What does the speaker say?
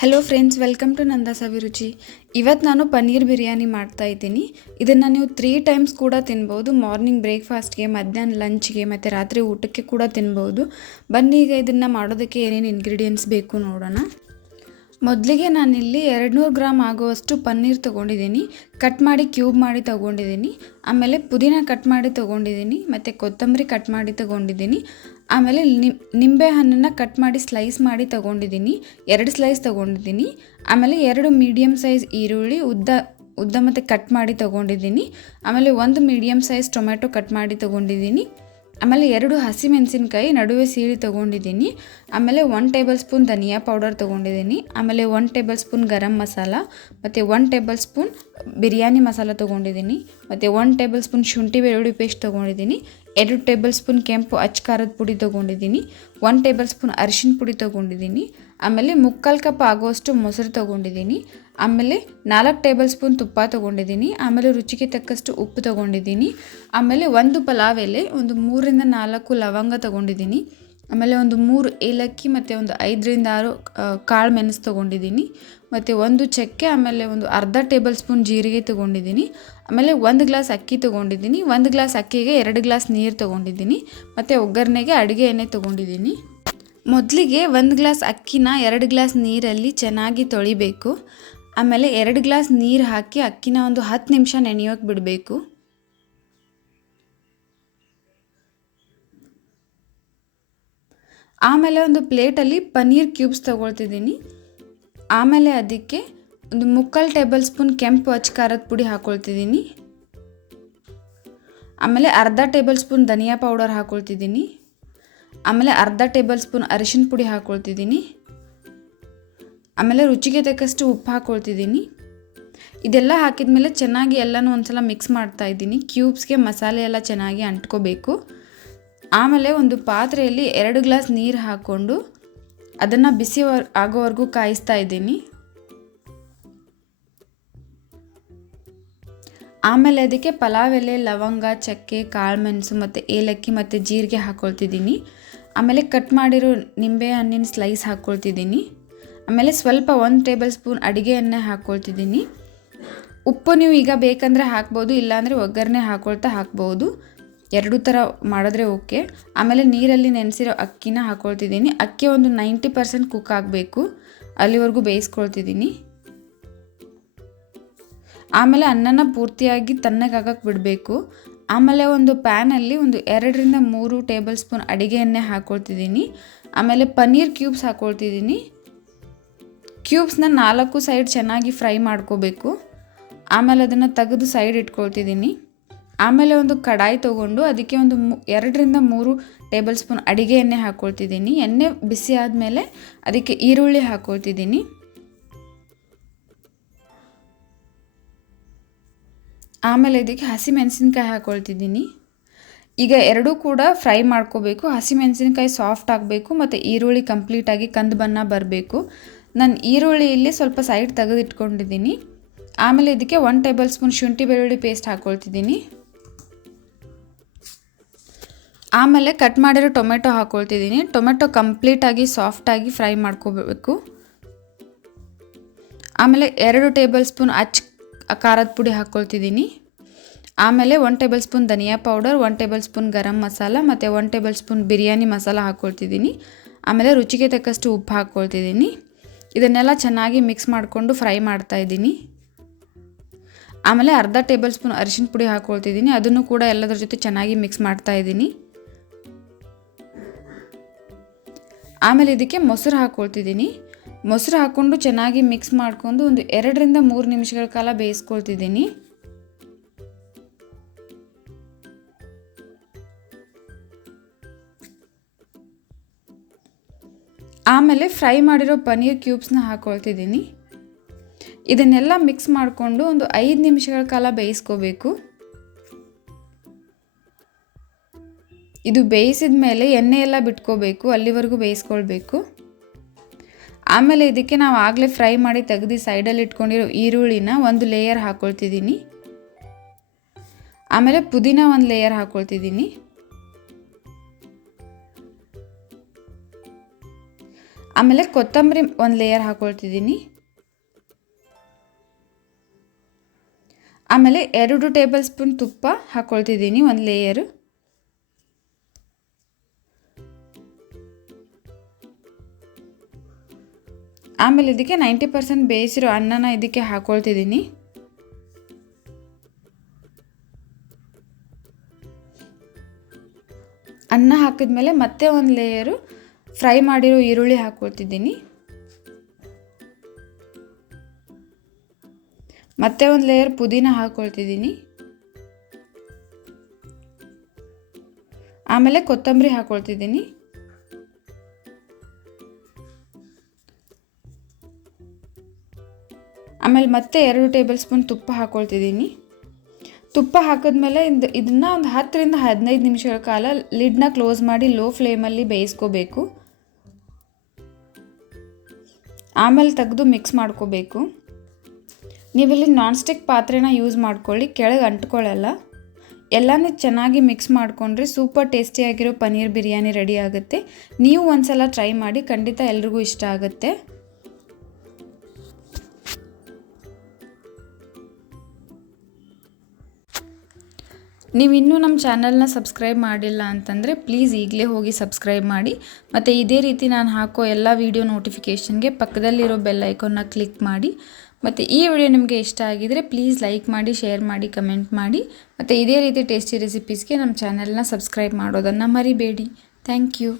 Hello friends, welcome to ನಂದಾ ಸವಿರುಚಿ. ಇವತ್ತು ನಾನು ಪನ್ನೀರ್ ಬಿರಿಯಾನಿ ಮಾಡ್ತಾ ಇದ್ದೀನಿ. ಇದನ್ನು ನೀವು 3 ಟೈಮ್ಸ್ ಕೂಡ ತಿನ್ಬೋದು. ಮಾರ್ನಿಂಗ್ ಬ್ರೇಕ್ಫಾಸ್ಟ್ಗೆ, ಮಧ್ಯಾಹ್ನ ಲಂಚ್ಗೆ ಮತ್ತು ರಾತ್ರಿ ಊಟಕ್ಕೆ ಕೂಡ ತಿನ್ಬೋದು. ಬನ್ನಿ ಈಗ ಇದನ್ನು ಮಾಡೋದಕ್ಕೆ ಏನೇನು ಇಂಗ್ರೀಡಿಯೆಂಟ್ಸ್ ಬೇಕು ನೋಡೋಣ. ಮೊದಲಿಗೆ ನಾನಿಲ್ಲಿ 200 ಗ್ರಾಮ್ ಆಗುವಷ್ಟು ಪನ್ನೀರ್ ತೊಗೊಂಡಿದ್ದೀನಿ. ಕಟ್ ಮಾಡಿ ಕ್ಯೂಬ್ ಮಾಡಿ ತೊಗೊಂಡಿದ್ದೀನಿ. ಆಮೇಲೆ ಪುದೀನ ಕಟ್ ಮಾಡಿ ತೊಗೊಂಡಿದ್ದೀನಿ ಮತ್ತು ಕೊತ್ತಂಬರಿ ಕಟ್ ಮಾಡಿ ತೊಗೊಂಡಿದ್ದೀನಿ. ಆಮೇಲೆ ನಿಂಬೆ ಹಣ್ಣನ್ನು ಕಟ್ ಮಾಡಿ ಸ್ಲೈಸ್ ಮಾಡಿ ತೊಗೊಂಡಿದ್ದೀನಿ. 2 ಸ್ಲೈಸ್ ತೊಗೊಂಡಿದ್ದೀನಿ. ಆಮೇಲೆ 2 ಮೀಡಿಯಮ್ ಸೈಜ್ ಈರುಳ್ಳಿ ಉದ್ದ ಮತ್ತು ಕಟ್ ಮಾಡಿ ತೊಗೊಂಡಿದ್ದೀನಿ. ಆಮೇಲೆ 1 ಮೀಡಿಯಮ್ ಸೈಜ್ ಟೊಮೆಟೊ ಕಟ್ ಮಾಡಿ ತೊಗೊಂಡಿದ್ದೀನಿ. ಆಮೇಲೆ 2 ಹಸಿಮೆಣಸಿನ್ಕಾಯಿ ನಡುವೆ ಸೀಳಿ ತೊಗೊಂಡಿದ್ದೀನಿ. ಆಮೇಲೆ 1 ಟೇಬಲ್ ಸ್ಪೂನ್ ಧನಿಯಾ ಪೌಡರ್ ತೊಗೊಂಡಿದ್ದೀನಿ. ಆಮೇಲೆ 1 ಟೇಬಲ್ ಸ್ಪೂನ್ ಗರಂ ಮಸಾಲ ಮತ್ತು 1 ಟೇಬಲ್ ಸ್ಪೂನ್ ಬಿರಿಯಾನಿ ಮಸಾಲ ತೊಗೊಂಡಿದ್ದೀನಿ. ಮತ್ತು 1 ಟೇಬಲ್ ಸ್ಪೂನ್ ಶುಂಠಿ ಬೆಳ್ಳುಳ್ಳಿ ಪೇಸ್ಟ್ ತೊಗೊಂಡಿದ್ದೀನಿ. 2 ಟೇಬಲ್ ಸ್ಪೂನ್ ಕೆಂಪು ಅಚ್ಚ ಖಾರದ ಪುಡಿ ತೊಗೊಂಡಿದ್ದೀನಿ. 1 ಟೇಬಲ್ ಸ್ಪೂನ್ ಅರಿಶಿನ ಪುಡಿ ತೊಗೊಂಡಿದ್ದೀನಿ. ಆಮೇಲೆ 3/4 ಕಪ್ ಆಗುವಷ್ಟು ಮೊಸರು ತೊಗೊಂಡಿದ್ದೀನಿ. ಆಮೇಲೆ 4 ಟೇಬಲ್ ಸ್ಪೂನ್ ತುಪ್ಪ ತೊಗೊಂಡಿದ್ದೀನಿ. ಆಮೇಲೆ ರುಚಿಗೆ ತಕ್ಕಷ್ಟು ಉಪ್ಪು ತೊಗೊಂಡಿದ್ದೀನಿ. ಆಮೇಲೆ 1 ಪಲಾವ್ ಎಲೆ, ಒಂದು 3ರಿಂದ 4 ಲವಂಗ ತೊಗೊಂಡಿದ್ದೀನಿ. ಆಮೇಲೆ ಒಂದು 3 ಏಲಕ್ಕಿ ಮತ್ತು ಒಂದು 5ರಿಂದ 6 ಕಾಳು ಮೆಣಸು ತೊಗೊಂಡಿದ್ದೀನಿ. ಮತ್ತು 1 ಚಕ್ಕೆ, ಆಮೇಲೆ ಒಂದು ಅರ್ಧ ಟೇಬಲ್ ಸ್ಪೂನ್ ಜೀರಿಗೆ ತೊಗೊಂಡಿದ್ದೀನಿ. ಆಮೇಲೆ 1 ಗ್ಲಾಸ್ ಅಕ್ಕಿ ತೊಗೊಂಡಿದ್ದೀನಿ. 1 ಗ್ಲಾಸ್ ಅಕ್ಕಿಗೆ 2 ಗ್ಲಾಸ್ ನೀರು ತೊಗೊಂಡಿದ್ದೀನಿ. ಮತ್ತು ಒಗ್ಗರಣೆಗೆ ಅಡುಗೆ ಎಣ್ಣೆ ತೊಗೊಂಡಿದ್ದೀನಿ. ಮೊದಲಿಗೆ 1 ಗ್ಲಾಸ್ ಅಕ್ಕಿನ 2 ಗ್ಲಾಸ್ ನೀರಲ್ಲಿ ಚೆನ್ನಾಗಿ ತೊಳಿಬೇಕು. ಆಮೇಲೆ 2 ಗ್ಲಾಸ್ ನೀರು ಹಾಕಿ ಅಕ್ಕಿನ ಒಂದು 10 ನಿಮಿಷ ನೆನೆಯೋಕೆ ಬಿಡಬೇಕು. ಆಮೇಲೆ ಒಂದು ಪ್ಲೇಟಲ್ಲಿ ಪನ್ನೀರ್ ಕ್ಯೂಬ್ಸ್ ತೊಗೊಳ್ತಿದ್ದೀನಿ. ಆಮೇಲೆ ಅದಕ್ಕೆ ಒಂದು 3/4 ಟೇಬಲ್ ಸ್ಪೂನ್ ಕೆಂಪು ಅಚ್ಚ ಖಾರದ ಪುಡಿ ಹಾಕ್ಕೊಳ್ತಿದ್ದೀನಿ. ಆಮೇಲೆ ಅರ್ಧ ಟೇಬಲ್ ಸ್ಪೂನ್ ಧನಿಯಾ ಪೌಡರ್ ಹಾಕ್ಕೊಳ್ತಿದ್ದೀನಿ. ಆಮೇಲೆ ಅರ್ಧ ಟೇಬಲ್ ಸ್ಪೂನ್ ಅರಿಶಿನ ಪುಡಿ ಹಾಕ್ಕೊಳ್ತಿದ್ದೀನಿ. ಆಮೇಲೆ ರುಚಿಗೆ ತಕ್ಕಷ್ಟು ಉಪ್ಪು ಹಾಕ್ಕೊಳ್ತಿದ್ದೀನಿ. ಇದೆಲ್ಲ ಹಾಕಿದ ಮೇಲೆ ಚೆನ್ನಾಗಿ ಎಲ್ಲನೂ ಒಂದ್ಸಲ ಮಿಕ್ಸ್ ಮಾಡ್ತಾ ಇದ್ದೀನಿ. ಕ್ಯೂಬ್ಸ್ಗೆ ಮಸಾಲೆ ಎಲ್ಲ ಚೆನ್ನಾಗಿ ಅಂಟ್ಕೋಬೇಕು. ಆಮೇಲೆ ಒಂದು ಪಾತ್ರೆಯಲ್ಲಿ 2 ಗ್ಲಾಸ್ ನೀರು ಹಾಕ್ಕೊಂಡು ಅದನ್ನು ಬಿಸಿ ಆಗೋವರೆಗೂ ಕಾಯಿಸ್ತಾ ಇದ್ದೀನಿ. ಆಮೇಲೆ ಅದಕ್ಕೆ ಪಲಾವ್ ಎಲೆ, ಲವಂಗ, ಚಕ್ಕೆ, ಕಾಳು ಮೆಣಸು ಮತ್ತು ಏಲಕ್ಕಿ ಮತ್ತು ಜೀರಿಗೆ ಹಾಕ್ಕೊಳ್ತಿದ್ದೀನಿ. ಆಮೇಲೆ ಕಟ್ ಮಾಡಿರೋ ನಿಂಬೆ ಹಣ್ಣಿನ ಸ್ಲೈಸ್ ಹಾಕ್ಕೊಳ್ತಿದ್ದೀನಿ. ಆಮೇಲೆ ಸ್ವಲ್ಪ 1 ಟೇಬಲ್ ಸ್ಪೂನ್ ಅಡುಗೆ ಎಣ್ಣೆ ಹಾಕ್ಕೊಳ್ತಿದ್ದೀನಿ. ಉಪ್ಪು ನೀವು ಈಗ ಬೇಕಂದರೆ ಹಾಕ್ಬೋದು, ಇಲ್ಲಾಂದರೆ ಒಗ್ಗರಣೆ ಹಾಕ್ಬೋದು. 2 ಥರ ಮಾಡಿದ್ರೆ ಓಕೆ. ಆಮೇಲೆ ನೀರಲ್ಲಿ ನೆನೆಸಿರೋ ಅಕ್ಕಿನ ಹಾಕ್ಕೊಳ್ತಿದ್ದೀನಿ. ಅಕ್ಕಿ ಒಂದು 90% ಕುಕ್ ಆಗಬೇಕು, ಅಲ್ಲಿವರೆಗೂ ಬೇಯಿಸ್ಕೊಳ್ತಿದ್ದೀನಿ. ಆಮೇಲೆ ಅನ್ನನ ಪೂರ್ತಿಯಾಗಿ ತಣ್ಣಗಾಗಕ್ಕೆ ಬಿಡಬೇಕು. ಆಮೇಲೆ ಒಂದು ಪ್ಯಾನಲ್ಲಿ ಒಂದು 2ರಿಂದ 3 ಟೇಬಲ್ ಸ್ಪೂನ್ ಅಡುಗೆ ಎಣ್ಣೆ ಹಾಕ್ಕೊಳ್ತಿದ್ದೀನಿ. ಆಮೇಲೆ ಪನ್ನೀರ್ ಕ್ಯೂಬ್ಸ್ ಹಾಕ್ಕೊಳ್ತಿದ್ದೀನಿ. ಕ್ಯೂಬ್ಸ್ನ 4 ಸೈಡ್ ಚೆನ್ನಾಗಿ ಫ್ರೈ ಮಾಡ್ಕೋಬೇಕು. ಆಮೇಲೆ ಅದನ್ನು ತೆಗೆದು ಸೈಡ್ ಇಟ್ಕೊಳ್ತಿದ್ದೀನಿ. ಆಮೇಲೆ ಒಂದು ಕಡಾಯಿ ತೊಗೊಂಡು ಅದಕ್ಕೆ ಒಂದು 2ರಿಂದ 3 ಟೇಬಲ್ ಸ್ಪೂನ್ ಅಡುಗೆ ಎಣ್ಣೆ ಹಾಕ್ಕೊಳ್ತಿದ್ದೀನಿ. ಎಣ್ಣೆ ಬಿಸಿ ಆದಮೇಲೆ ಅದಕ್ಕೆ ಈರುಳ್ಳಿ ಹಾಕ್ಕೊಳ್ತಿದ್ದೀನಿ. ಆಮೇಲೆ ಇದಕ್ಕೆ ಹಸಿಮೆಣಸಿನ್ಕಾಯಿ ಹಾಕ್ಕೊಳ್ತಿದ್ದೀನಿ. ಈಗ ಎರಡೂ ಕೂಡ ಫ್ರೈ ಮಾಡ್ಕೋಬೇಕು. ಹಸಿಮೆಣಸಿನ್ಕಾಯಿ ಸಾಫ್ಟ್ ಆಗಬೇಕು ಮತ್ತು ಈರುಳ್ಳಿ ಕಂಪ್ಲೀಟಾಗಿ ಕಂದು ಬಣ್ಣ ಬರಬೇಕು. ನಾನು ಈರುಳ್ಳಿ ಇಲ್ಲಿ ಸ್ವಲ್ಪ ಸೈಡ್ ತೆಗೆದಿಟ್ಕೊಂಡಿದ್ದೀನಿ. ಆಮೇಲೆ ಇದಕ್ಕೆ 1 ಟೇಬಲ್ ಸ್ಪೂನ್ ಶುಂಠಿ ಬೆಳ್ಳುಳ್ಳಿ ಪೇಸ್ಟ್ ಹಾಕ್ಕೊಳ್ತಿದ್ದೀನಿ. ಆಮೇಲೆ ಕಟ್ ಮಾಡಿರೋ ಟೊಮೆಟೊ ಹಾಕ್ಕೊಳ್ತಿದ್ದೀನಿ. ಟೊಮೆಟೊ ಕಂಪ್ಲೀಟಾಗಿ ಸಾಫ್ಟಾಗಿ ಫ್ರೈ ಮಾಡ್ಕೋಬೇಕು. ಆಮೇಲೆ 2 ಟೇಬಲ್ ಸ್ಪೂನ್ ಖಾರದ ಪುಡಿ ಹಾಕ್ಕೊಳ್ತಿದ್ದೀನಿ. ಆಮೇಲೆ 1 ಟೇಬಲ್ ಸ್ಪೂನ್ ಧನಿಯಾ powder, 1 table spoon garam masala ಮತ್ತು 1 ಟೇಬಲ್ ಸ್ಪೂನ್ ಬಿರಿಯಾನಿ ಮಸಾಲ ಹಾಕ್ಕೊಳ್ತಿದ್ದೀನಿ. ಆಮೇಲೆ ರುಚಿಗೆ ತಕ್ಕಷ್ಟು ಉಪ್ಪು ಹಾಕ್ಕೊಳ್ತಿದ್ದೀನಿ. ಇದನ್ನೆಲ್ಲ ಚೆನ್ನಾಗಿ ಮಿಕ್ಸ್ ಮಾಡಿಕೊಂಡು ಫ್ರೈ ಮಾಡ್ತಾಯಿದ್ದೀನಿ. ಆಮೇಲೆ ಅರ್ಧ ಟೇಬಲ್ ಸ್ಪೂನ್ ಅರಿಶಿನ ಪುಡಿ ಹಾಕ್ಕೊಳ್ತಿದ್ದೀನಿ. ಅದನ್ನು ಕೂಡ ಎಲ್ಲದರ ಜೊತೆ ಚೆನ್ನಾಗಿ ಮಿಕ್ಸ್ ಮಾಡ್ತಾಯಿದ್ದೀನಿ. ಆಮೇಲೆ ಇದಕ್ಕೆ ಮೊಸರು ಹಾಕ್ಕೊಳ್ತಿದ್ದೀನಿ. ಮೊಸರು ಹಾಕ್ಕೊಂಡು ಚೆನ್ನಾಗಿ ಮಿಕ್ಸ್ ಮಾಡ್ಕೊಂಡು ಒಂದು 2ರಿಂದ 3 ನಿಮಿಷಗಳ ಕಾಲ ಬೇಯಿಸ್ಕೊಳ್ತಿದ್ದೀನಿ. ಆಮೇಲೆ ಫ್ರೈ ಮಾಡಿರೋ ಪನ್ನೀರ್ ಕ್ಯೂಬ್ಸ್ನ ಹಾಕ್ಕೊಳ್ತಿದ್ದೀನಿ. ಇದನ್ನೆಲ್ಲ ಮಿಕ್ಸ್ ಮಾಡಿಕೊಂಡು ಒಂದು 5 ನಿಮಿಷಗಳ ಕಾಲ ಬೇಯಿಸ್ಕೋಬೇಕು. ಇದು ಬೇಯಿಸಿದ ಮೇಲೆ ಎಣ್ಣೆ ಎಲ್ಲ ಬಿಟ್ಕೋಬೇಕು, ಅಲ್ಲಿವರೆಗೂ ಬೇಯಿಸ್ಕೊಳ್ಬೇಕು. ಆಮೇಲೆ ಇದಕ್ಕೆ ನಾವು ಆಗಲೇ ಫ್ರೈ ಮಾಡಿ ತೆಗೆದು ಸೈಡಲ್ಲಿ ಇಟ್ಕೊಂಡಿರೋ ಈರುಳ್ಳಿನ ಒಂದು ಲೇಯರ್ ಹಾಕ್ಕೊಳ್ತಿದ್ದೀನಿ. ಆಮೇಲೆ ಪುದೀನ ಒಂದು ಲೇಯರ್ ಹಾಕ್ಕೊಳ್ತಿದ್ದೀನಿ. ಆಮೇಲೆ ಕೊತ್ತಂಬರಿ ಒಂದು ಲೇಯರ್ ಹಾಕ್ಕೊಳ್ತಿದ್ದೀನಿ. ಆಮೇಲೆ 2 ಟೇಬಲ್ ಸ್ಪೂನ್ ತುಪ್ಪ ಹಾಕ್ಕೊಳ್ತಿದ್ದೀನಿ, ಒಂದು ಲೇಯರು. ಆಮೇಲೆ ಇದಕ್ಕೆ 90% ಬೇಯಿಸಿರೋ ಅನ್ನನ ಇದಕ್ಕೆ ಹಾಕ್ಕೊಳ್ತಿದ್ದೀನಿ. ಅನ್ನ ಹಾಕಿದ್ಮೇಲೆ ಮತ್ತೆ ಒಂದು ಲೇಯರು ಫ್ರೈ ಮಾಡಿರೋ ಈರುಳ್ಳಿ ಹಾಕ್ಕೊಳ್ತಿದ್ದೀನಿ. ಮತ್ತೆ ಒಂದು ಲೇಯರ್ ಪುದೀನ ಹಾಕ್ಕೊಳ್ತಿದ್ದೀನಿ. ಆಮೇಲೆ ಕೊತ್ತಂಬರಿ ಹಾಕ್ಕೊಳ್ತಿದ್ದೀನಿ. ಆಮೇಲೆ ಮತ್ತೆ 2 ಟೇಬಲ್ ಸ್ಪೂನ್ ತುಪ್ಪ ಹಾಕ್ಕೊಳ್ತಿದ್ದೀನಿ. ತುಪ್ಪ ಹಾಕಿದ್ಮೇಲೆ ಇದನ್ನು ಒಂದು 10ರಿಂದ 15 ನಿಮಿಷಗಳ ಕಾಲ ಲಿಡ್ನ ಕ್ಲೋಸ್ ಮಾಡಿ ಲೋ ಫ್ಲೇಮಲ್ಲಿ ಬೇಯಿಸ್ಕೋಬೇಕು. ಆಮೇಲೆ ತೆಗೆದು ಮಿಕ್ಸ್ ಮಾಡ್ಕೋಬೇಕು. ನೀವಿಲ್ಲಿ ನಾನ್ ಸ್ಟಿಕ್ ಪಾತ್ರೆನ ಯೂಸ್ ಮಾಡ್ಕೊಳ್ಳಿ, ಕೆಳಗೆ ಅಂಟ್ಕೊಳ್ಳಲ್ಲ. ಎಲ್ಲನೂ ಚೆನ್ನಾಗಿ ಮಿಕ್ಸ್ ಮಾಡಿಕೊಂಡ್ರೆ ಸೂಪರ್ ಟೇಸ್ಟಿಯಾಗಿರೋ ಪನ್ನೀರ್ ಬಿರಿಯಾನಿ ರೆಡಿ ಆಗುತ್ತೆ. ನೀವು ಒಂದ್ಸಲ ಟ್ರೈ ಮಾಡಿ, ಖಂಡಿತ ಎಲ್ರಿಗೂ ಇಷ್ಟ ಆಗುತ್ತೆ. ನೀವು ಇನ್ನೂ ನಮ್ಮ ಚಾನಲ್ನ ಸಬ್ಸ್ಕ್ರೈಬ್ ಮಾಡಿಲ್ಲ ಅಂತಂದರೆ ಪ್ಲೀಸ್ ಈಗಲೇ ಹೋಗಿ ಸಬ್ಸ್ಕ್ರೈಬ್ ಮಾಡಿ. ಮತ್ತು ಇದೇ ರೀತಿ ನಾನು ಹಾಕೋ ಎಲ್ಲ ವೀಡಿಯೋ ನೋಟಿಫಿಕೇಷನ್ಗೆ ಪಕ್ಕದಲ್ಲಿರೋ ಬೆಲ್ ಐಕಾನ್ನ ಕ್ಲಿಕ್ ಮಾಡಿ. ಮತ್ತು ಈ ವಿಡಿಯೋ ನಿಮಗೆ ಇಷ್ಟ ಆಗಿದರೆ ಪ್ಲೀಸ್ ಲೈಕ್ ಮಾಡಿ, ಶೇರ್ ಮಾಡಿ, ಕಮೆಂಟ್ ಮಾಡಿ. ಮತ್ತು ಇದೇ ರೀತಿ ಟೇಸ್ಟಿ ರೆಸಿಪೀಸ್ಗೆ ನಮ್ಮ ಚಾನಲ್ನ ಸಬ್ಸ್ಕ್ರೈಬ್ ಮಾಡೋದನ್ನು ಮರಿಬೇಡಿ. Thank you.